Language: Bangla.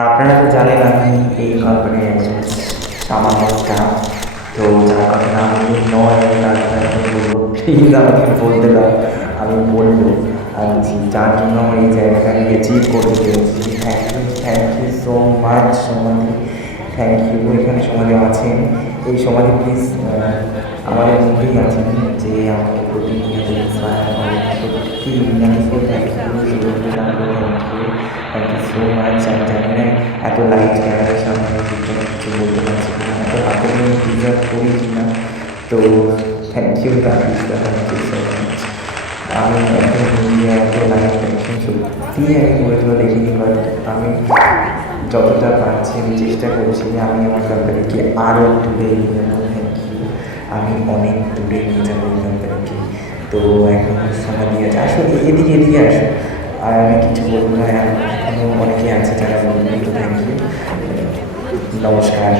আপনারা তো জানেন আমি এই কোম্পানির একজন সামান্য স্টাফ। তো যার কথা না বললে নয়, আমি তার কথা এখন বলবো। প্লিজ আমাকে বলতে দাও, আমি বলবো। আমি যার জন্য আমার এই জায়গাটা আমি অ্যাচিভ করতে পেরেছি। থ্যাংক ইউ সো মাচ সমাধি, থ্যাংক ইউ। এখানে সমাধি আছেন, এই সমাধি প্লিজ আমাদের মধ্যেই আছেন, যে আমাকে প্রতিনিয়ত ইন্সপায়ার করে। সত্যি আমি so thank you, thank you so much. আমি জানি না এত লাইট ক্যামেরার সামনে ঠিকঠাক কিছু বলতে পারছি কিনা, এত হাতে আমি ডিজার্ভ করি কিনা। তো thank you Rakesh da, thank you so much. আমি এত মিডিয়া এত লাইভ টেনশন সত্যিই আমি করে তোলা দেখিনি, বাট আমি যতটা পারছি আমি চেষ্টা করছি আমি আমার কোম্পানিকে আরও দূরে নিয়ে যাবো। থ্যাংক ইউ, আমি অনেক দূরে নিয়ে যাবো এই কোম্পানিকে। তো এখন সমাধি আছে, আসলে এদিকে এদিকে আসো। আর আমি কিছু বলবো না, এখনও অনেকে আছে যারা বলবেন। তো থ্যাংক ইউ, নমস্কার।